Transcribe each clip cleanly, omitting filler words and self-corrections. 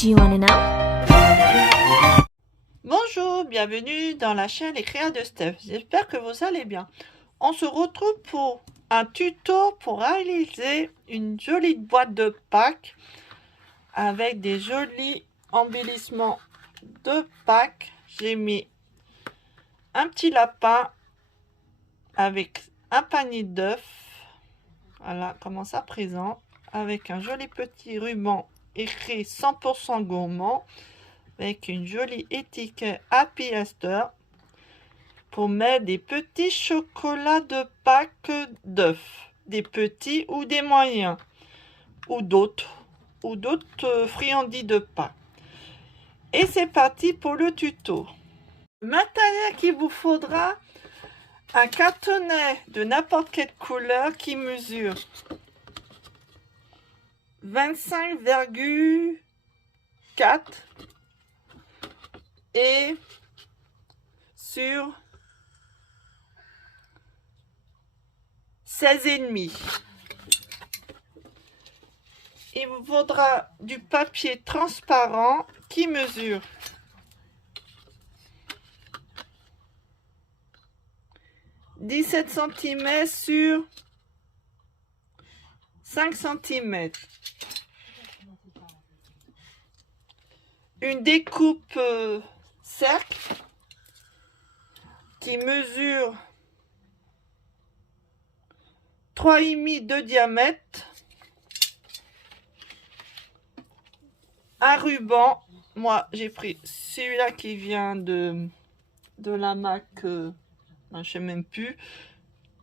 Do you wanna know? Bonjour, bienvenue dans la chaîne Les Créas de Steph. J'espère que vous allez bien. On se retrouve pour un tuto pour réaliser une jolie boîte de Pâques avec des jolis embellissements de Pâques. J'ai mis un petit lapin avec un panier d'œufs. Voilà comment ça présente. Avec un joli petit ruban écrit 100% gourmand. Avec une jolie étiquette Happy Easter pour mettre des petits chocolats de Pâques d'œufs, des petits ou des moyens, ou d'autres friandises de Pâques. Et c'est parti pour le tuto. Le matériel qu'il vous faudra, un cartonnet de n'importe quelle couleur qui mesure 25,4 et sur 16,5. Il vous faudra du papier transparent qui mesure 17 cm sur 5 cm. Une découpe cercle qui mesure 3,5 de diamètre. Un ruban, moi j'ai pris celui-là qui vient de la marque, je sais même plus.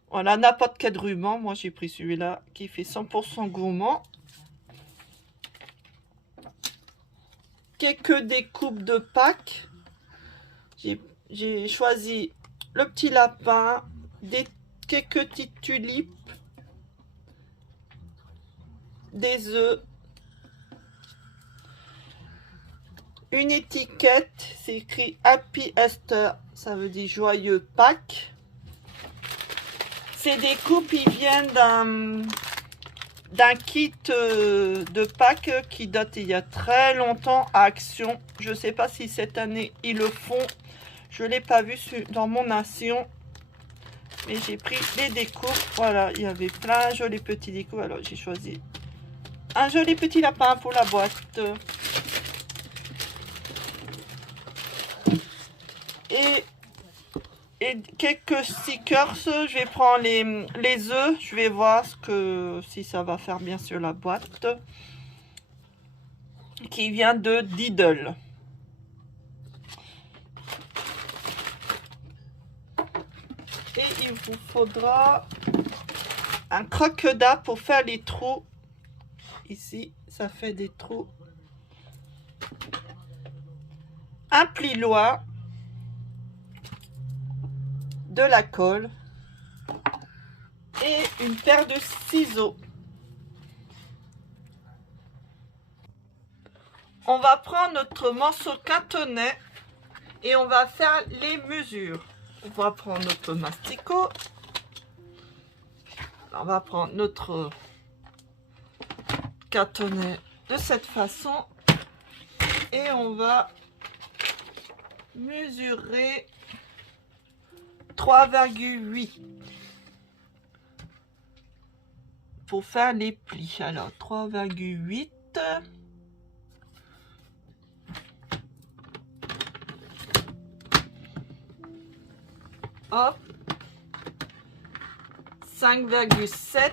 Voilà, n'importe quel ruban, moi j'ai pris celui-là qui fait 100% gourmand. Quelques découpes de Pâques. J'ai choisi le petit lapin, quelques petites tulipes, des œufs, une étiquette, c'est écrit Happy Easter, ça veut dire joyeux Pâques. Ces découpes, ils viennent d'un kit de Pâques qui date il y a très longtemps à Action. Je ne sais pas si cette année ils le font. Je ne l'ai pas vu dans mon nation. Mais j'ai pris les découpes. Voilà, il y avait plein de jolis petits découpes. Alors j'ai choisi un joli petit lapin pour la boîte. Et quelques stickers. Je vais prendre les œufs. Je vais voir si ça va faire bien sur la boîte. Qui vient de Lidl. Et il vous faudra un croque-dents pour faire les trous. Ici, ça fait des trous. Un pli-loin. De la colle. Et une paire de ciseaux. On va prendre notre morceau cartonnet et on va faire les mesures. On va prendre notre masticot. On va prendre notre cartonnet de cette façon et on va mesurer 3,8 pour faire les plis. Alors 3,8. Hop, 5,7.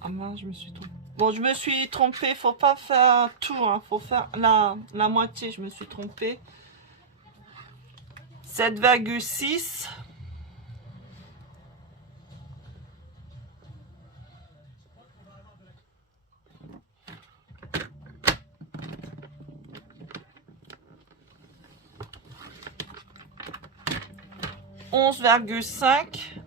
Ah mince, je me suis trompée. Bon, je me suis trompée, faut pas faire tout, hein. Faut faire la moitié, je me suis trompée. 7,6. Onze virgule cinq. 11,5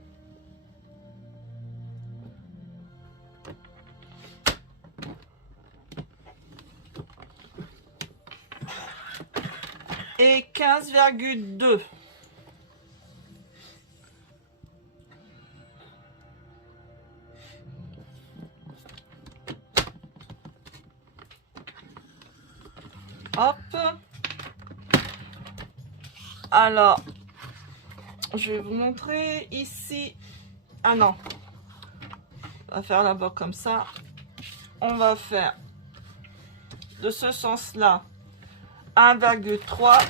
et 15,2. Hop. Alors, je vais vous montrer ici. Ah non. On va faire d'abord comme ça. On va faire de ce sens-là 1,3.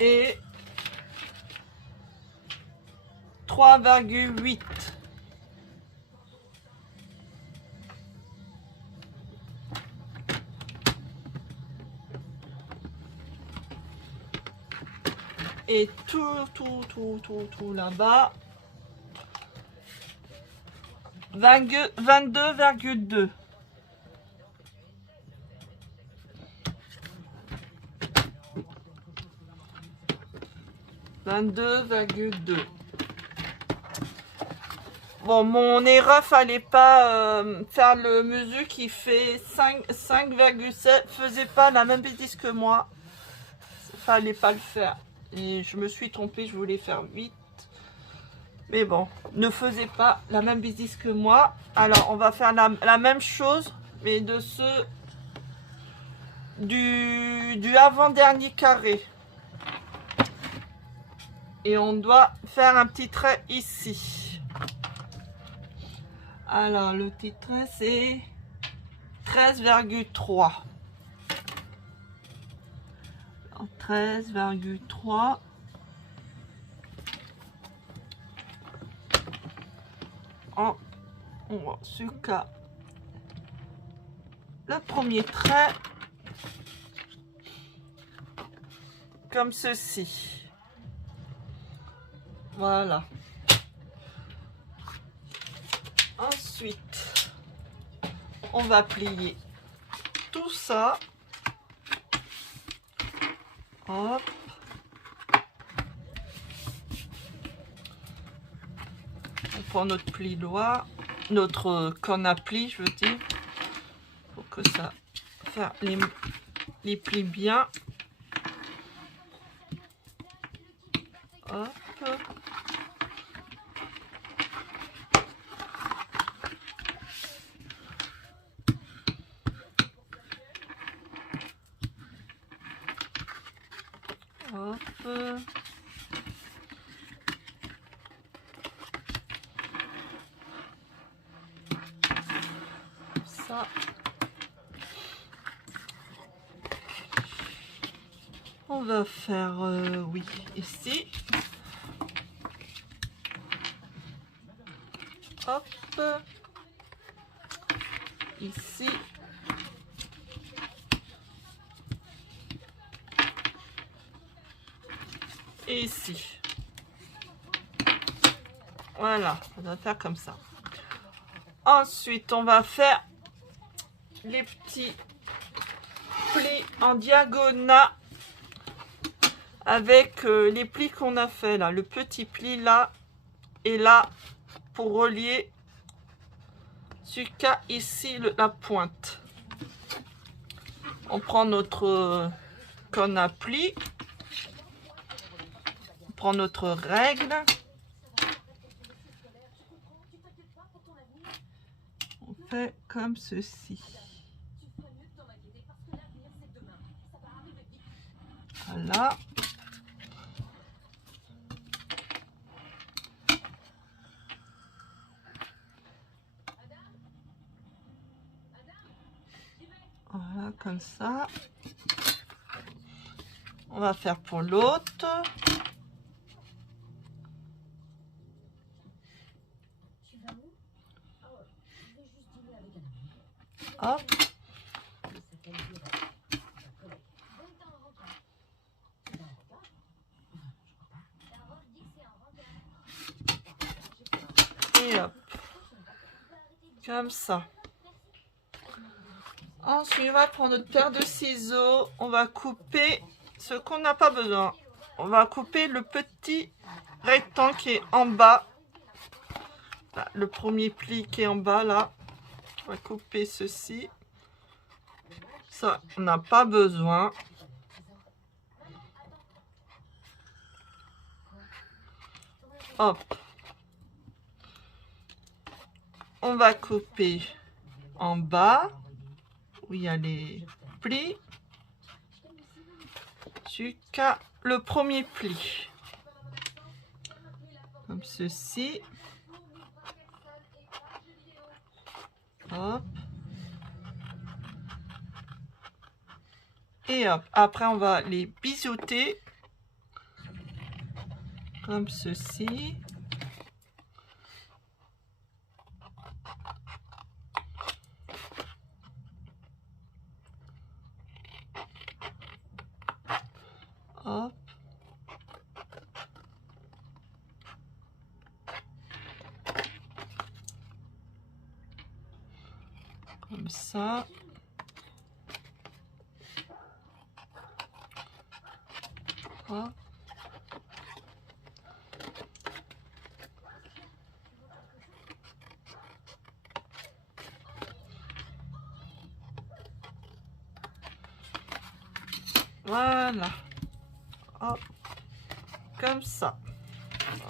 Et 3,8. Et tout là-bas, 22,2. Bon, mon erreur, fallait pas faire le mesure qui fait 5,7. Faisait pas la même bêtise que moi. Fallait pas le faire. Et je me suis trompée, je voulais faire 8. Mais bon, ne faisait pas la même bêtise que moi. Alors, on va faire la même chose, mais de ce... du avant-dernier carré. Et on doit faire un petit trait ici. Alors, le petit trait, c'est 13,3. 13,3. On va sur le premier trait comme ceci. Voilà. Ensuite, on va plier tout ça. Hop. On prend notre plioir, notre canne à pli, je veux dire, pour que ça fasse les plis bien. Hop. Hop. Ça. On va faire, oui, ici. Hop. Ici. Et ici. Voilà, on va faire comme ça. Ensuite, on va faire les petits plis en diagonale avec les plis qu'on a fait là. Le petit pli là et là pour relier jusqu'à ici la pointe. On prend notre canne à pli. On prend notre règle. On fait comme ceci. Voilà. Voilà, comme ça. On va faire pour l'autre. Hop. Et hop. Comme ça. Ensuite, on va prendre notre paire de ciseaux. On va couper ce qu'on n'a pas besoin. On va couper le petit rectangle qui est en bas. Là, le premier pli qui est en bas là. On va couper ceci. Ça, on n'a pas besoin. Hop. On va couper en bas où il y a les plis jusqu'à le premier pli. Comme ceci. Hop. Et hop. Après, on va les biseauter. Comme ceci. Hop. Comme ça. Hop. Voilà. Hop. Comme ça.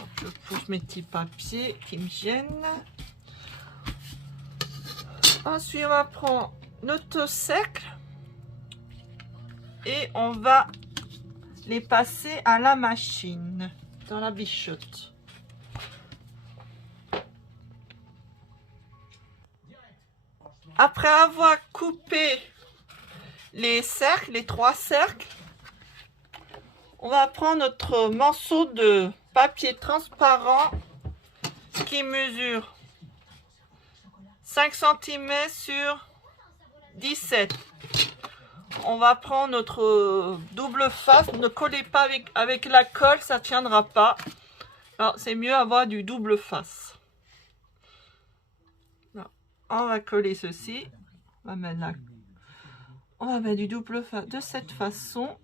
Hop, je pose mes petits papiers qui me gênent. Ensuite, on va prendre notre cercle et on va les passer à la machine, dans la bichotte. Après avoir coupé les cercles, les 3 cercles, on va prendre notre morceau de papier transparent qui mesure 5 cm sur 17. On va prendre notre double face. Ne collez pas avec la colle, ça ne tiendra pas. Alors c'est mieux avoir du double face. Alors, on va coller ceci. On va mettre du double face de cette façon.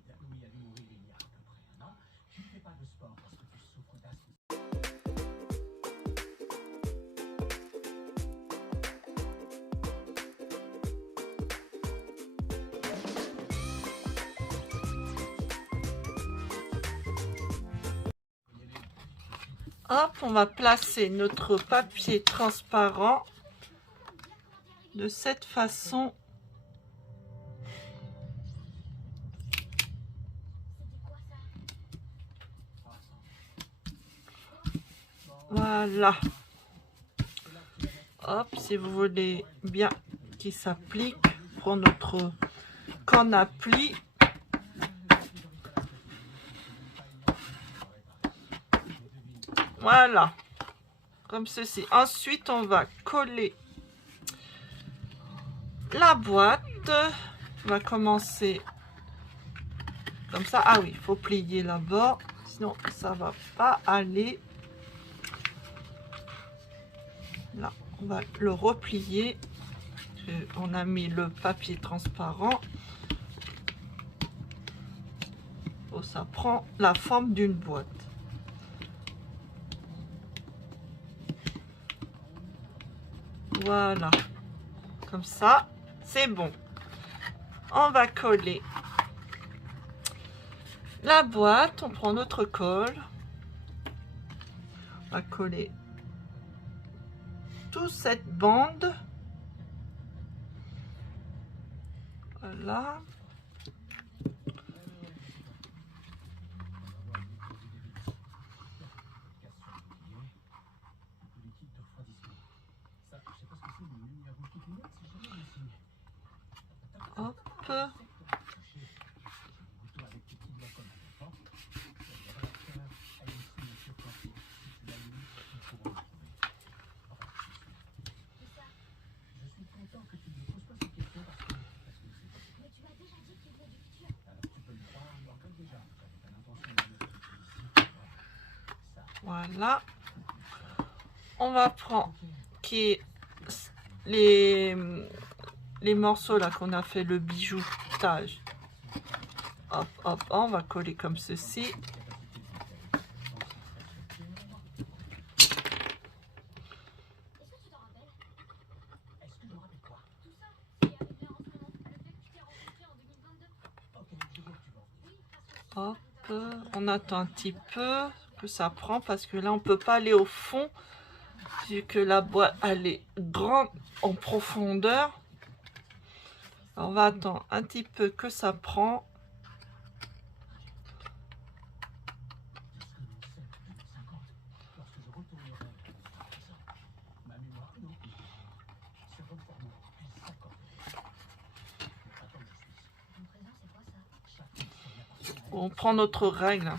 Hop, on va placer notre papier transparent de cette façon. Voilà. Hop, si vous voulez bien qu'il s'applique, prendre notre canne à pli. Voilà, comme ceci. Ensuite, on va coller la boîte. On va commencer comme ça. Ah oui, il faut plier là-bas, sinon ça va pas aller. Là, on va le replier. On a mis le papier transparent. Oh, ça prend la forme d'une boîte. Voilà, comme ça, c'est bon. On va coller la boîte. On prend notre colle. On va coller toute cette bande. Voilà. Hop. Voilà. On va prendre les morceaux là qu'on a fait le bijoutage. Hop, hop, on va coller comme ceci. Hop, on attend un petit peu que ça prend parce que là on peut pas aller au fond vu que la boîte elle est grande en profondeur. On va attendre un petit peu que ça prend. On prend notre règle.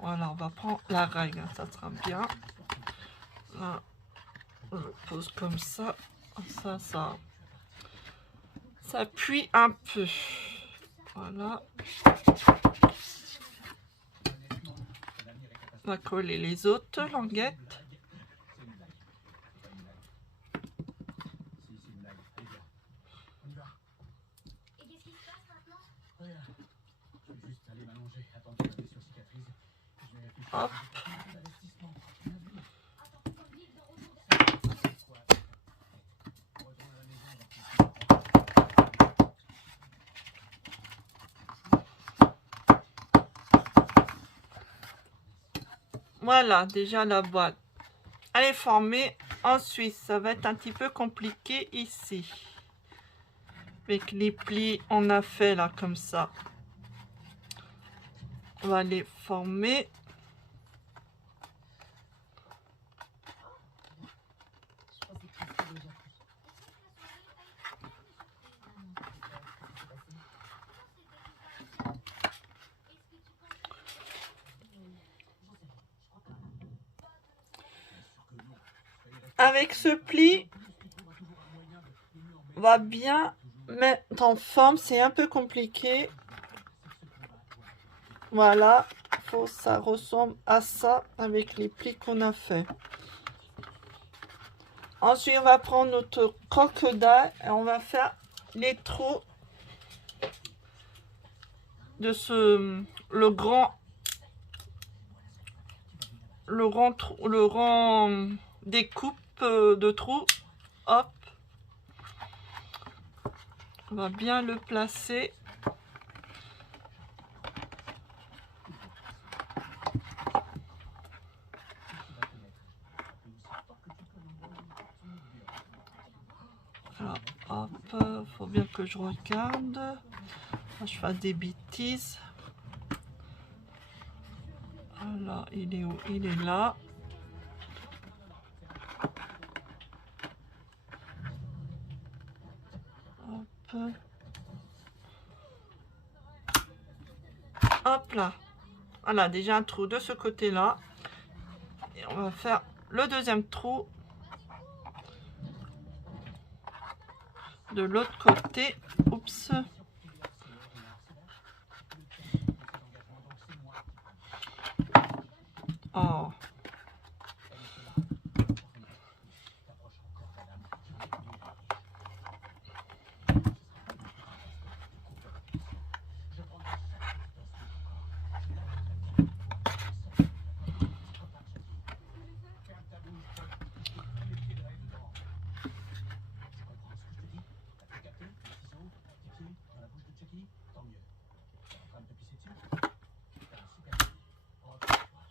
Voilà, on va prendre la règle, ça sera bien. Là, on le pose comme ça. Ça appuie un peu. Voilà. On va coller les autres languettes. Hop. Voilà, déjà la boîte, elle est formée. Ensuite, ça va être un petit peu compliqué ici. Avec les plis, on a fait là comme ça. On va les former. Avec ce pli, on va bien mettre en forme. C'est un peu compliqué. Voilà, ça ressemble à ça avec les plis qu'on a fait. Ensuite, on va prendre notre crocodile et on va faire les trous de le rang découpe de trous. Hop, on va bien le placer. Voilà, hop, faut bien que je regarde. Je fasse des bêtises. Voilà, il est où? Il est là. Hop. Hop là. Voilà, déjà un trou de ce côté-là. Et on va faire le deuxième trou de l'autre côté. Oups. Oh.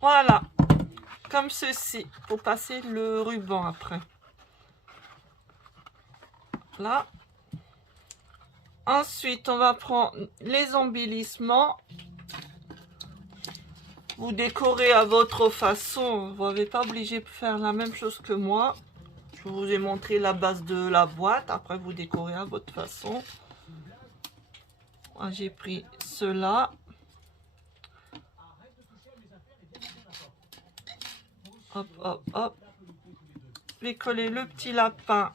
Voilà, comme ceci, pour passer le ruban après. Là. Ensuite, on va prendre les embellissements. Vous décorez à votre façon. Vous n'êtes pas obligé de faire la même chose que moi. Je vous ai montré la base de la boîte. Après, vous décorez à votre façon. J'ai pris cela. Hop, hop, hop. Je vais coller le petit lapin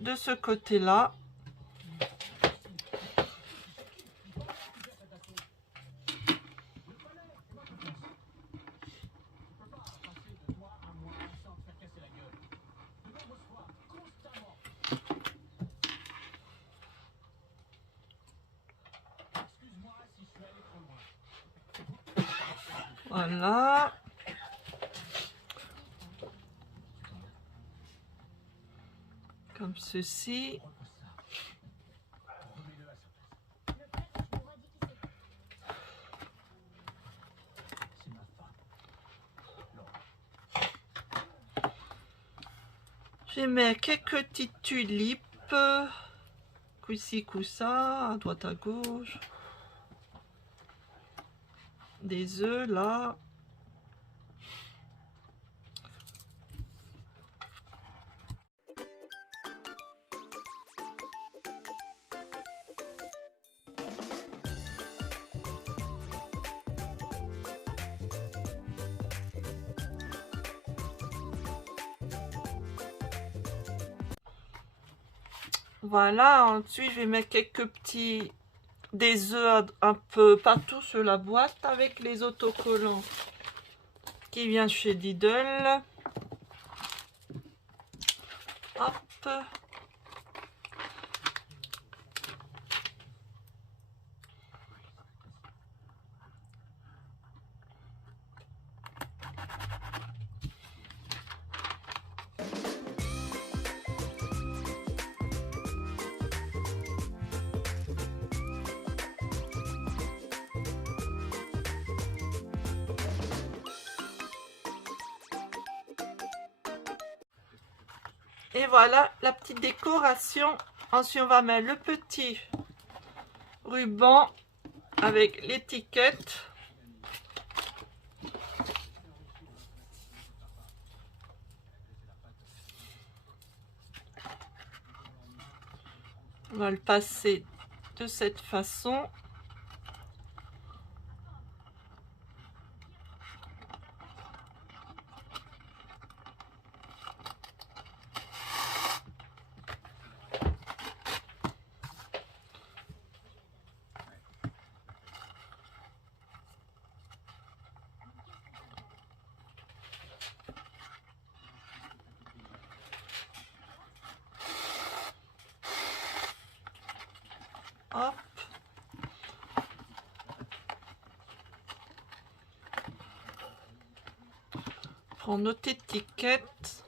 de ce côté-là. Voilà. Comme ceci. Je mets quelques petites tulipes. Coup-ci, coup-ça, à droite, à gauche. Des œufs là. Voilà, ensuite je vais mettre des œufs un peu partout sur la boîte avec les autocollants qui viennent chez Lidl. Hop. Et voilà la petite décoration. Ensuite, on va mettre le petit ruban avec l'étiquette. On va le passer de cette façon. Hop. Prends notre étiquette.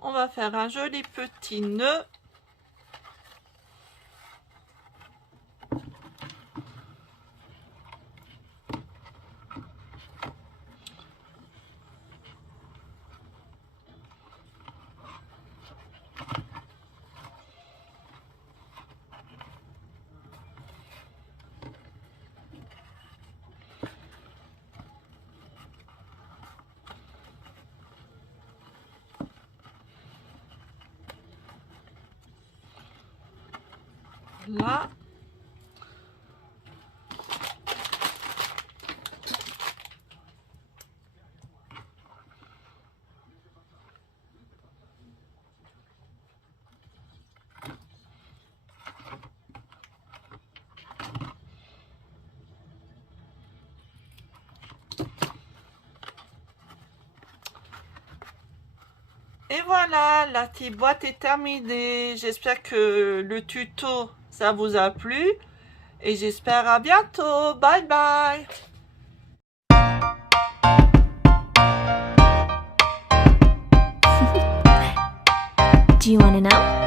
On va faire un joli petit nœud. Là. Et voilà, la petite boîte est terminée. J'espère que le tuto, ça vous a plu. Et j'espère à bientôt. Bye bye. Do you want to know?